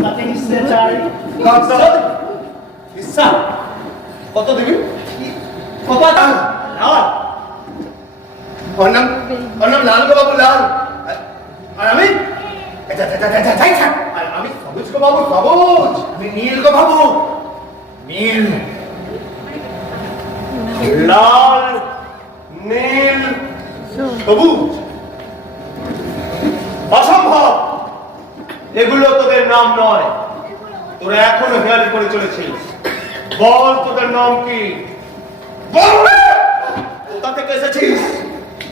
কত হিসে চাই হিসা কত দিবি লাল বাবু লাল আমি আমি সবুজ গো বাবু, সবুজ। আমি নীল গো বাবু। নীল। লাল, নীল, সবুজ। অসম্ভব। এগুলো তোদের নাম নয়। তোরা এখনও হেয়ালি করে চলেছিস। বল তোদের নাম কি? বল! কোথা থেকে এসেছিস?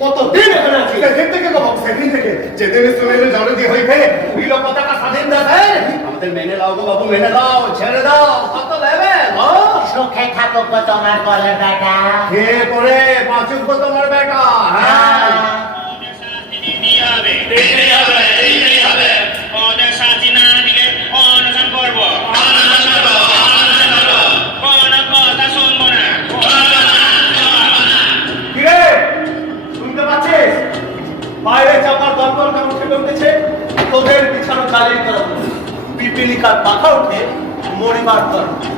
কতদিন এখানে আছি সেদিন থেকে বাবু সেদিন থেকে। যেদিন শুনেলে জনদি হইবে উইল পতাকা স্বাধীন দেবে আমাদের মেনে লাও গো বাবু মেনে দাও ছেড়ে দাও। কত লেবে গো সুখে থাকো গো তোমার বলে বেটা কে করে বাঁচুক তোমার বেটা হ্যাঁ? বাইরে চাপার দলবল কেমন উঠেছে তোদের বিছানো চালিয়ে করা পিপিলিকার পাখা উঠে মরিবার দরকার